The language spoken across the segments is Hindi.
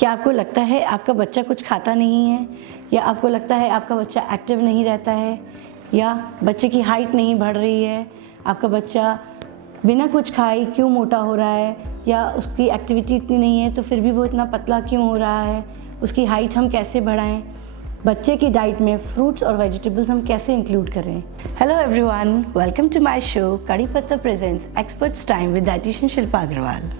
क्या आपको लगता है आपका बच्चा कुछ खाता नहीं है, या आपको लगता है आपका बच्चा एक्टिव नहीं रहता है, या बच्चे की हाइट नहीं बढ़ रही है, आपका बच्चा बिना कुछ खाए क्यों मोटा हो रहा है, या उसकी एक्टिविटी इतनी नहीं है तो फिर भी वो इतना पतला क्यों हो रहा है, उसकी हाइट हम कैसे बढ़ाएं, बच्चे की डाइट में फ्रूट्स और वेजिटेबल्स हम कैसे इंक्लूड करें। Hello everyone, welcome to my show Kadi Patta presents experts time with dietitian Shilpa Agarwal.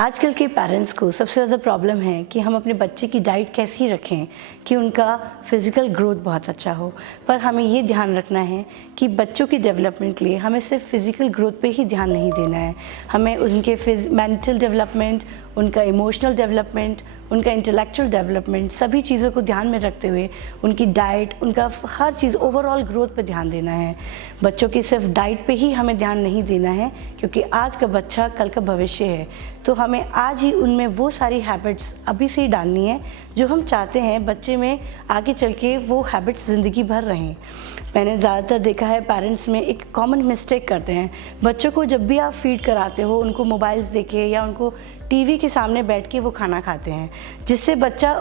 आजकल के पेरेंट्स को सबसे ज़्यादा प्रॉब्लम है कि हम अपने बच्चे की डाइट कैसी रखें कि उनका फिज़िकल ग्रोथ बहुत अच्छा हो। पर हमें ये ध्यान रखना है कि बच्चों की डेवलपमेंट के लिए हमें सिर्फ फिज़िकल ग्रोथ पे ही ध्यान नहीं देना है, हमें उनके मेंटल डेवलपमेंट, उनका इमोशनल डेवलपमेंट, उनका इंटेलेक्चुअल डेवलपमेंट, सभी चीज़ों को ध्यान में रखते हुए उनकी डाइट, उनका हर चीज़ ओवरऑल ग्रोथ पे ध्यान देना है। बच्चों की सिर्फ डाइट पे ही हमें ध्यान नहीं देना है, क्योंकि आज का बच्चा कल का भविष्य है। तो हमें आज ही उनमें वो सारी हैबिट्स अभी से ही डालनी है जो हम चाहते हैं बच्चे में आगे चल के वो हैबिट्स ज़िंदगी भर रहें। मैंने ज़्यादातर देखा है पेरेंट्स में एक कॉमन मिस्टेक करते हैं, बच्चों को जब भी आप फीड कराते हो उनको मोबाइल्स देके या उनको टीवी के सामने बैठ के वो खाना खाते हैं, जिससे बच्चा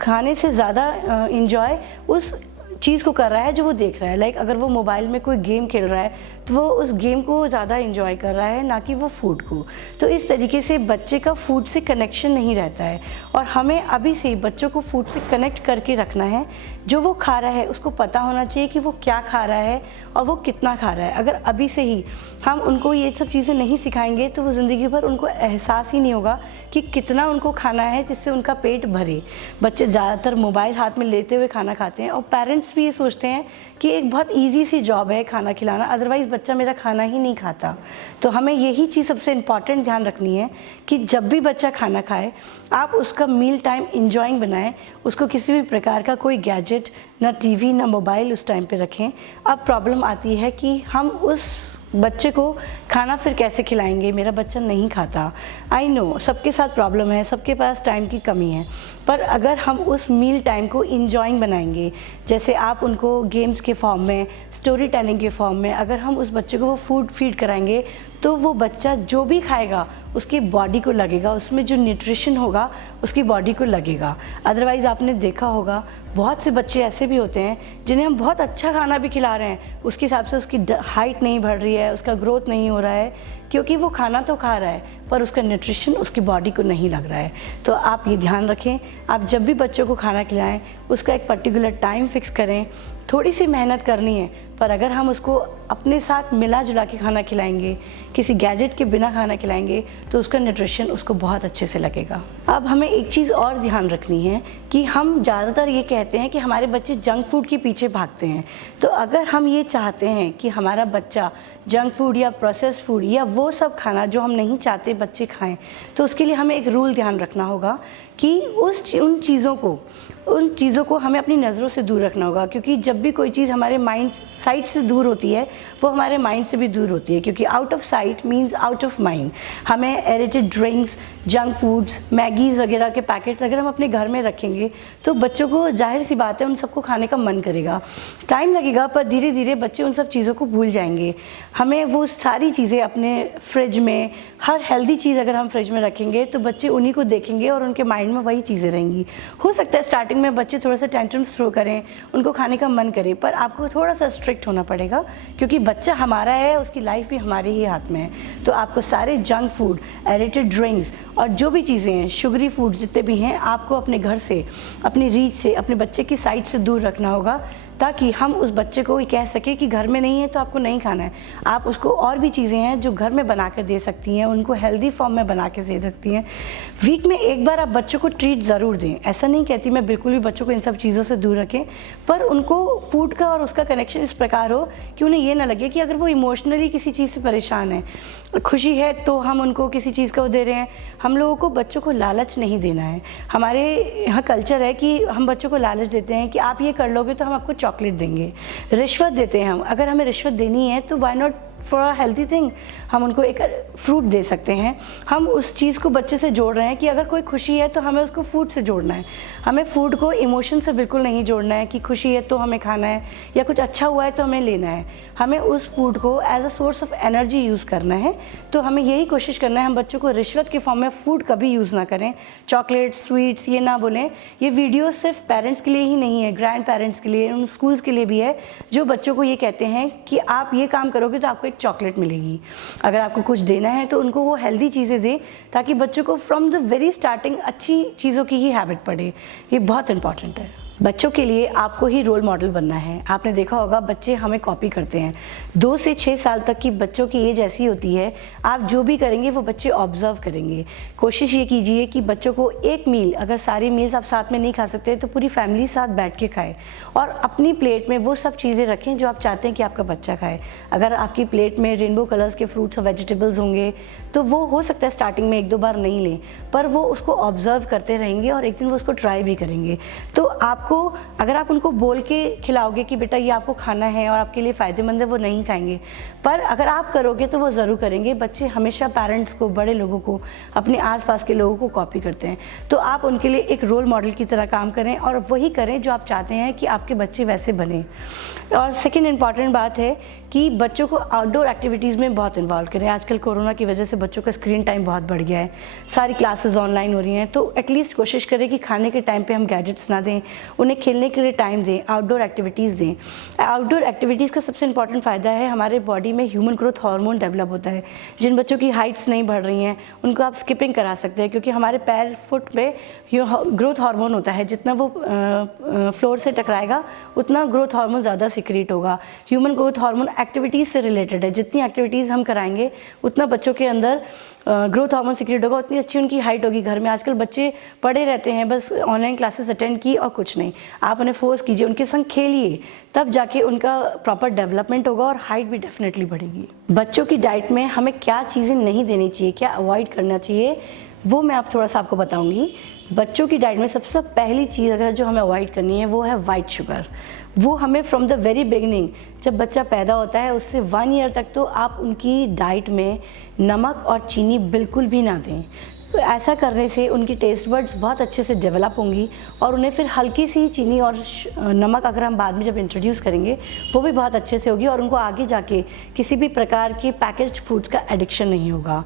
खाने से ज़्यादा इंजॉय उस चीज़ को कर रहा है जो वो देख रहा है। लाइक अगर वो मोबाइल में कोई गेम खेल रहा है तो वो उस गेम को ज़्यादा इंजॉय कर रहा है, ना कि वो फूड को। तो इस तरीके से बच्चे का फूड से कनेक्शन नहीं रहता है, और हमें अभी से ही बच्चों को फूड से कनेक्ट करके रखना है। जो वो खा रहा है उसको पता होना चाहिए कि वो क्या खा रहा है और वो कितना खा रहा है। अगर अभी से ही हम उनको ये सब चीज़ें नहीं सिखाएंगे तो वो ज़िंदगी भर उनको एहसास ही नहीं होगा कि कितना उनको खाना है जिससे उनका पेट भरे। बच्चे ज़्यादातर मोबाइल हाथ में लेते हुए खाना खाते हैं, और पेरेंट्स भी ये सोचते हैं कि एक बहुत ईजी सी जॉब है खाना खिलाना, अदरवाइज़ बच्चा मेरा खाना ही नहीं खाता। तो हमें यही चीज़ सबसे इम्पॉर्टेंट ध्यान रखनी है कि जब भी बच्चा खाना खाए आप उसका मील टाइम इंजॉइंग बनाएं, उसको किसी भी प्रकार का कोई गैजेट, ना टीवी ना मोबाइल उस टाइम पे रखें। अब प्रॉब्लम आती है कि हम उस बच्चे को खाना फिर कैसे खिलाएंगे, मेरा बच्चा नहीं खाता। आई नो सबके साथ प्रॉब्लम है, सबके पास टाइम की कमी है, पर अगर हम उस मील टाइम को इंजॉइंग बनाएंगे, जैसे आप उनको गेम्स के फॉर्म में, स्टोरी टेलिंग के फॉर्म में अगर हम उस बच्चे को वो फूड फीड कराएंगे, तो वो बच्चा जो भी खाएगा उसकी बॉडी को लगेगा, उसमें जो न्यूट्रिशन होगा उसकी बॉडी को लगेगा। अदरवाइज़ आपने देखा होगा बहुत से बच्चे ऐसे भी होते हैं जिन्हें हम बहुत अच्छा खाना भी खिला रहे हैं, उसके हिसाब से उसकी हाइट नहीं बढ़ रही है, उसका ग्रोथ नहीं हो रहा है, क्योंकि वो खाना तो खा रहा है पर उसका न्यूट्रिशन उसकी बॉडी को नहीं लग रहा है। तो आप ये ध्यान रखें, आप जब भी बच्चों को खाना खिलाएं उसका एक पर्टिकुलर टाइम फिक्स करें। थोड़ी सी मेहनत करनी है, पर अगर हम उसको अपने साथ मिला जुला के खाना खिलाएंगे, किसी गैजेट के बिना खाना खिलाएंगे, तो उसका न्यूट्रिशन उसको बहुत अच्छे से लगेगा। अब हमें एक चीज़ और ध्यान रखनी है कि हम ज़्यादातर ये कहते हैं कि हमारे बच्चे जंक फूड के पीछे भागते हैं। तो अगर हम ये चाहते हैं कि हमारा बच्चा जंक फूड या प्रोसेस्ड फूड या वो सब खाना जो हम नहीं चाहते बच्चे खाएं, तो उसके लिए हमें एक रूल ध्यान रखना होगा कि उन चीज़ों को हमें अपनी नज़रों से दूर रखना होगा। क्योंकि जब भी कोई चीज़ हमारे माइंड साइट से दूर होती है वो हमारे माइंड से भी दूर होती है, क्योंकि out of site means out of mind. हमें एडिटेड ड्रिंक्स, जंक फूड्स, मैगीज़ वगैरह के पैकेट्स अगर हम अपने घर में रखेंगे तो बच्चों को जाहिर सी बात है उन सबको खाने का मन करेगा। टाइम लगेगा पर धीरे धीरे बच्चे उन सब चीज़ों को भूल जाएंगे। हमें वो सारी चीज़ें अपने फ्रिज में, हर हेल्दी चीज़ अगर हम फ्रिज में रखेंगे तो बच्चे उन्हीं को देखेंगे और उनके माइंड में वही चीज़ें रहेंगी। हो सकता है स्टार्टिंग में बच्चे थोड़ा सा टेंट्रम्स थ्रो करें, उनको खाने का मन करे, पर आपको थोड़ा सा स्ट्रिक्ट होना पड़ेगा, क्योंकि बच्चा हमारा है, उसकी लाइफ भी हमारे ही हाथ में है। तो आपको सारे जंक फूड, एडिटेड ड्रिंक्स और जो भी चीज़ें हैं, शुगरी फूड्स जितने भी हैं, आपको अपने घर से, अपनी रीच से, अपने बच्चे की साइट से दूर रखना होगा, ताकि हम उस बच्चे को ये कह सके कि घर में नहीं है तो आपको नहीं खाना है। आप उसको और भी चीज़ें हैं जो घर में बना कर दे सकती हैं, उनको हेल्दी फॉर्म में बना के दे सकती हैं। वीक में एक बार आप बच्चों को ट्रीट ज़रूर दें। ऐसा नहीं कहती मैं बिल्कुल भी बच्चों को इन सब चीज़ों से दूर रखें, पर उनको फूड का और उसका कनेक्शन इस प्रकार हो कि उन्हें ये ना लगे कि अगर वो इमोशनली किसी चीज़ से परेशान है, खुशी है तो हम उनको किसी चीज़ को दे रहे हैं। हम लोगों को बच्चों को लालच नहीं देना है। हमारे यहाँ कल्चर है कि हम बच्चों को लालच देते हैं कि आप ये कर लोगे तो हम आपको चॉकलेट देंगे, रिश्वत देते हैं हम। अगर हमें रिश्वत देनी है तो why not for a healthy thing हम उनको एक फ्रूट दे सकते हैं। हम उस चीज़ को बच्चे से जोड़ रहे हैं कि अगर कोई खुशी है तो हमें उसको फूड से जोड़ना है। हमें फूड को इमोशन से बिल्कुल नहीं जोड़ना है कि खुशी है तो हमें खाना है या कुछ अच्छा हुआ है तो हमें लेना है। हमें उस फूड को as a source of energy use करना है। तो हमें यही कोशिश करना है हम बच्चों को रिश्वत के फॉर्म में फ़ूड कभी यूज़ ना करें। चॉकलेट, स्वीट्स ये ना बोलें। ये वीडियो सिर्फ पेरेंट्स के लिए ही नहीं है, ग्रैंड पेरेंट्स के लिए, उन स्कूल्स के लिए भी है जो बच्चों को ये कहते हैं कि आप ये काम करोगे तो आपको एक चॉकलेट मिलेगी। अगर आपको कुछ देना है तो उनको वो हेल्दी चीज़ें दें ताकि बच्चों को फ्रॉम द वेरी स्टार्टिंग अच्छी चीज़ों की ही हैबिट पड़े। ये बहुत इंपॉर्टेंट है। बच्चों के लिए आपको ही रोल मॉडल बनना है। आपने देखा होगा बच्चे हमें कॉपी करते हैं। 2 से 6 साल तक की बच्चों की एज ऐसी होती है, आप जो भी करेंगे वो बच्चे ऑब्जर्व करेंगे। कोशिश ये कीजिए कि बच्चों को एक मील, अगर सारी मील्स आप साथ में नहीं खा सकते तो पूरी फैमिली साथ बैठ के खाएं और अपनी प्लेट में वो सब चीज़ें रखें जो आप चाहते हैं कि आपका बच्चा खाए। अगर आपकी प्लेट में रेनबो कलर्स के फ्रूट्स और वेजिटेबल्स होंगे तो वो हो सकता है स्टार्टिंग में 1-2 बार नहीं लें, पर वो उसको ऑब्जर्व करते रहेंगे और एक दिन वो उसको ट्राई भी करेंगे। तो आपको, अगर आप उनको बोल के खिलाओगे कि बेटा ये आपको खाना है और आपके लिए फ़ायदेमंद है, वो नहीं खाएंगे। पर अगर आप करोगे तो वो ज़रूर करेंगे। बच्चे हमेशा पेरेंट्स को, बड़े लोगों को, अपने आसपास के लोगों को कॉपी करते हैं। तो आप उनके लिए एक रोल मॉडल की तरह काम करें और वही करें जो आप चाहते हैं कि आपके बच्चे वैसे बने। और सेकेंड इम्पॉर्टेंट बात है कि बच्चों को आउटडोर एक्टिविटीज़ में बहुत इन्वॉल्व करें। आजकल कोरोना की वजह से बच्चों का स्क्रीन टाइम बहुत बढ़ गया है, सारी क्लासेस ऑनलाइन हो रही हैं, तो एटलीस्ट कोशिश करें कि खाने के टाइम पे हम गैजेट्स ना दें, उन्हें खेलने के लिए टाइम दें, आउटडोर एक्टिविटीज़ दें। आउटडोर एक्टिविटीज़ का सबसे इंपॉर्टेंट फ़ायदा है हमारे बॉडी में ह्यूमन ग्रोथ हार्मोन डेवलप होता है। जिन बच्चों की हाइट्स नहीं बढ़ रही हैं उनको आप स्किपिंग करा सकते हैं, क्योंकि हमारे पैर, फुट पे ग्रोथ हार्मोन होता है। जितना वो फ्लोर से टकराएगा उतना ग्रोथ हार्मोन ज़्यादा सिक्रीट होगा। ह्यूमन ग्रोथ हार्मोन एक्टिविटीज़ से रिलेटेड है। जितनी एक्टिविटीज़ हम कराएंगे उतना बच्चों के अंदर ग्रोथ हार्मोन सिक्रीट होगा, उतनी अच्छी उनकी हाइट होगी। घर में आजकल बच्चे पड़े रहते हैं, बस ऑनलाइन क्लासेस अटेंड की और कुछ नहीं। आप उन्हें फोर्स कीजिए, उनके संग खेलिए, तब जाके उनका प्रॉपर डेवलपमेंट होगा और हाइट भी डेफिनेटली बढ़ेगी। बच्चों की डाइट में हमें क्या चीज़ें नहीं देनी चाहिए, क्या अवॉइड करना चाहिए, वो मैं आप थोड़ा सा आपको बताऊंगी। बच्चों की डाइट में सबसे पहली चीज़ अगर जो हमें अवॉइड करनी है वो है वाइट शुगर। वो हमें फ्रॉम द वेरी बिगिनिंग, जब बच्चा पैदा होता है उससे 1 ईयर तक तो आप उनकी डाइट में नमक और चीनी बिल्कुल भी ना दें। तो ऐसा करने से उनकी टेस्ट बड्स बहुत अच्छे से डेवलप होंगी और उन्हें फिर हल्की सी चीनी और नमक अगर हम बाद में जब इंट्रोड्यूस करेंगे वो भी बहुत अच्छे से होगी और उनको आगे जाके किसी भी प्रकार के पैकेज्ड फूड्स का एडिक्शन नहीं होगा।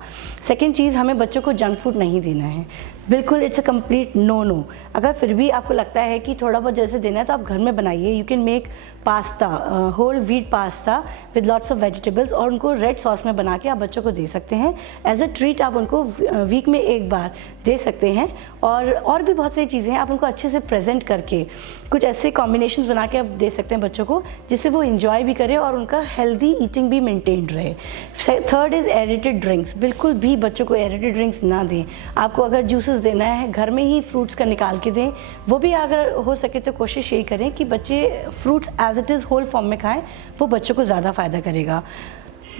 सेकेंड चीज़, हमें बच्चों को जंक फूड नहीं देना है, बिल्कुल इट्स अ कंप्लीट नो। अगर फिर भी आपको लगता है कि थोड़ा बहुत जैसे देना है तो आप घर में बनाइए। You can make pasta, whole wheat pasta with lots of vegetables और उनको रेड सॉस में बना के आप बच्चों को दे सकते हैं। एज अ ट्रीट आप उनको वीक में 1 बार दे सकते हैं। और भी बहुत सारी चीज़ें हैं, आप उनको अच्छे से प्रेजेंट करके कुछ ऐसे कॉम्बिनेशंस बना के आप दे सकते हैं बच्चों को, जिससे वो इन्जॉय भी करें और उनका हेल्दी ईटिंग भी मेंटेन्ड रहे। Third is aerated drinks. बिल्कुल भी बच्चों को एरेटेड ड्रिंक्स ना दें। आपको अगर जूसेस देना है घर में ही फ्रूट्स का निकाल के दें। वो भी अगर हो सके तो कोशिश यही करें कि बच्चे fruits as it is whole form में खाएं, वो बच्चों को ज़्यादा फ़ायदा करेगा।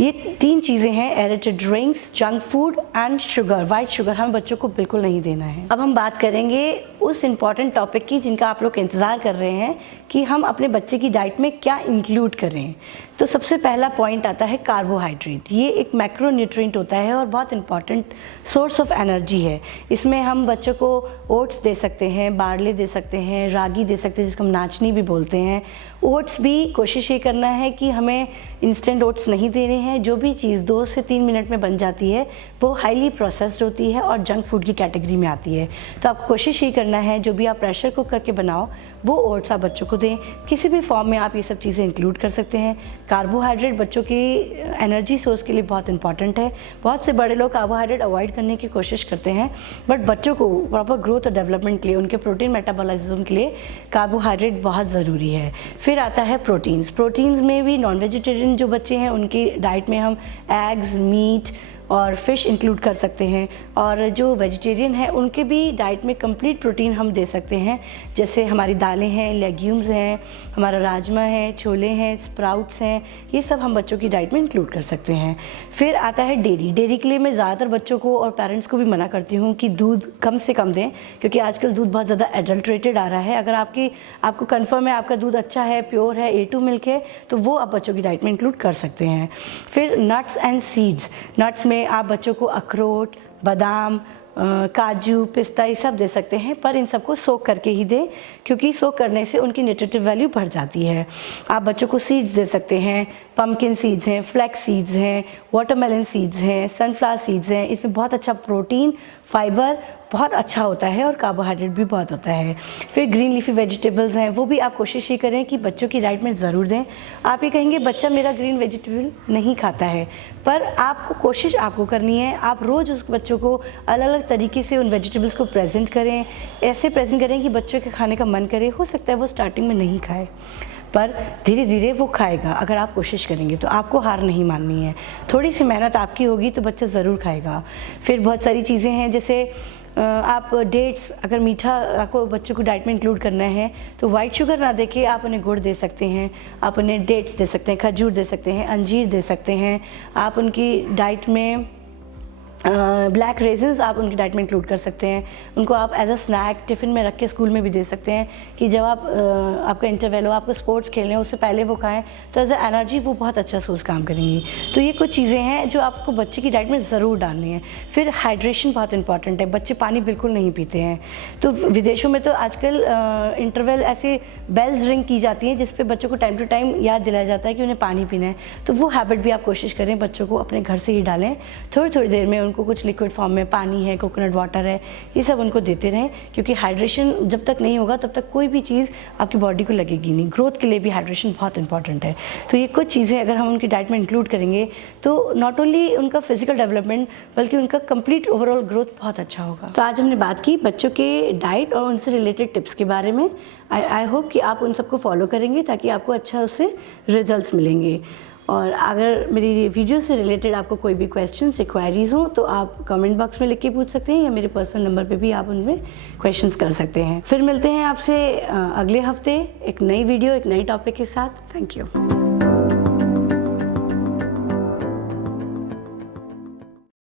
ये 3 चीज़ें हैं, aerated drinks, junk food and sugar, white sugar हमें बच्चों को बिल्कुल नहीं देना है। अब हम बात करेंगे उस इम्पॉर्टेंट टॉपिक की जिनका आप लोग इंतज़ार कर रहे हैं कि हम अपने बच्चे की डाइट में क्या इंक्लूड करें। तो सबसे पहला पॉइंट आता है कार्बोहाइड्रेट। ये एक मैक्रो न्यूट्रिएंट होता है और बहुत इंपॉर्टेंट सोर्स ऑफ एनर्जी है। इसमें हम बच्चों को ओट्स दे सकते हैं, बार्ले दे सकते हैं, रागी दे सकते हैं जिसको हम नाचनी भी बोलते हैं। ओट्स भी कोशिश ये करना है कि हमें इंस्टेंट ओट्स नहीं देने हैं। जो भी चीज़ 2 से 3 मिनट में बन जाती है वो हाईली प्रोसेस्ड होती है और जंक फूड की कैटेगरी में आती है। तो आप कोशिश ये करना है जो भी आप प्रेशर कुक करके बनाओ वो ओट्स आप बच्चों को दें। किसी भी फॉर्म में आप ये सब चीज़ें इंक्लूड कर सकते हैं। कार्बोहाइड्रेट बच्चों की एनर्जी सोर्स के लिए बहुत इंपॉर्टेंट है। बहुत से बड़े लोग कार्बोहाइड्रेट अवॉइड करने की कोशिश करते हैं, बट बच्चों को प्रॉपर ग्रोथ और डेवलपमेंट के लिए, उनके प्रोटीन मेटाबॉलिज्म के लिए कार्बोहाइड्रेट बहुत ज़रूरी है। फिर आता है प्रोटीन्स। प्रोटीन्स में भी नॉन वेजिटेरियन जो बच्चे हैं उनकी डाइट में हम एग्स, मीट और फिश इंक्लूड कर सकते हैं। और जो वेजिटेरियन है उनके भी डाइट में कंप्लीट प्रोटीन हम दे सकते हैं, जैसे हमारी दालें हैं, लेग्यूम्स हैं, हमारा राजमा है, छोले हैं, स्प्राउट्स हैं, ये सब हम बच्चों की डाइट में इंक्लूड कर सकते हैं। फिर आता है डेयरी। डेयरी के लिए मैं ज़्यादातर बच्चों को और पेरेंट्स को भी मना करती हूँ कि दूध कम से कम दें, क्योंकि आजकल दूध बहुत ज़्यादा एडल्ट्रेटेड आ रहा है। अगर आपको कंफर्म है आपका दूध अच्छा है, प्योर है, A2 मिल्क है, तो वो आप बच्चों की डाइट में इंक्लूड कर सकते हैं। फिर नट्स एंड सीड्स। नट्स में आप बच्चों को अखरोट, बादाम, काजू, पिस्ता ये सब दे सकते हैं, पर इन सबको सोक करके ही दें, क्योंकि सोक करने से उनकी न्यूट्रिटिव वैल्यू बढ़ जाती है। आप बच्चों को सीड्स दे सकते हैं, पम्पकिन सीड्स हैं, फ्लैक्स सीड्स हैं, वाटरमेलन सीड्स हैं, सनफ्लावर सीड्स हैं। इसमें बहुत अच्छा प्रोटीन, फाइबर बहुत अच्छा होता है और कार्बोहाइड्रेट भी बहुत होता है। फिर ग्रीन लीफी वेजिटेबल्स हैं, वो भी आप कोशिश ये करें कि बच्चों की डाइट में ज़रूर दें। आप ये कहेंगे बच्चा मेरा ग्रीन वेजिटेबल नहीं खाता है, पर आपको कोशिश आपको करनी है। आप रोज़ उस बच्चों को अलग अलग तरीके से उन वेजिटेबल्स को प्रेजेंट करें, ऐसे प्रेजेंट करें कि बच्चों के खाने का मन करे। हो सकता है वो स्टार्टिंग में नहीं खाए, पर धीरे धीरे वो खाएगा। अगर आप कोशिश करेंगे तो आपको हार नहीं माननी है, थोड़ी सी मेहनत आपकी होगी तो बच्चा ज़रूर खाएगा। फिर बहुत सारी चीज़ें हैं, जैसे आप डेट्स, अगर मीठा आपको बच्चों को डाइट में इंक्लूड करना है तो वाइट शुगर ना देके आप उन्हें गुड़ दे सकते हैं, आप उन्हें डेट्स दे सकते हैं, खजूर दे सकते हैं, अंजीर दे सकते हैं। आप उनकी डाइट में ब्लैक रेजिन्स आप उनकी डाइट में इंक्लूड कर सकते हैं। उनको आप एज अ स्नैक टिफ़िन में रख के स्कूल में भी दे सकते हैं कि जब आपका इंटरवल हो, आपको स्पोर्ट्स खेलने हो, उससे पहले वो खाएं, तो एज अ एनर्जी वो बहुत अच्छा सोर्स काम करेंगी। तो ये कुछ चीज़ें हैं जो आपको बच्चे की डाइट में ज़रूर डालनी है। फिर हाइड्रेशन बहुत इंपॉर्टेंट है। बच्चे पानी बिल्कुल नहीं पीते हैं, तो विदेशों में तो आजकल इंटरवल ऐसे बेल्स रिंग की जाती हैं जिस पे बच्चों को टाइम टू टाइम याद दिलाया जाता है कि उन्हें पानी पीना है। तो वो हैबिट भी आप कोशिश करें बच्चों को अपने घर से ही डालें। थोड़ी थोड़ी देर में उनको कुछ लिक्विड फॉर्म में पानी है, कोकोनट वाटर है, ये सब उनको देते रहें, क्योंकि हाइड्रेशन जब तक नहीं होगा तब तक कोई भी चीज़ आपकी बॉडी को लगेगी नहीं। ग्रोथ के लिए भी हाइड्रेशन बहुत इंपॉर्टेंट है। तो ये कुछ चीज़ें अगर हम उनकी डाइट में इंक्लूड करेंगे तो नॉट ओनली उनका फिजिकल डेवलपमेंट बल्कि उनका कंप्लीट ओवरऑल ग्रोथ बहुत अच्छा होगा। तो आज हमने बात की बच्चों के डाइट और उनसे रिलेटेड टिप्स के बारे में। आई होप कि आप उन सबको फॉलो करेंगे ताकि आपको अच्छा उससे रिजल्ट्स मिलेंगे। और अगर मेरी वीडियो से रिलेटेड आपको कोई भी क्वेश्चंस या क्वेरीज हो तो आप कमेंट बॉक्स में लिख के पूछ सकते हैं, या मेरे पर्सनल नंबर पे भी आप उनमें क्वेश्चंस कर सकते हैं। फिर मिलते हैं आपसे अगले हफ्ते एक नई वीडियो, एक नई टॉपिक के साथ। Thank you.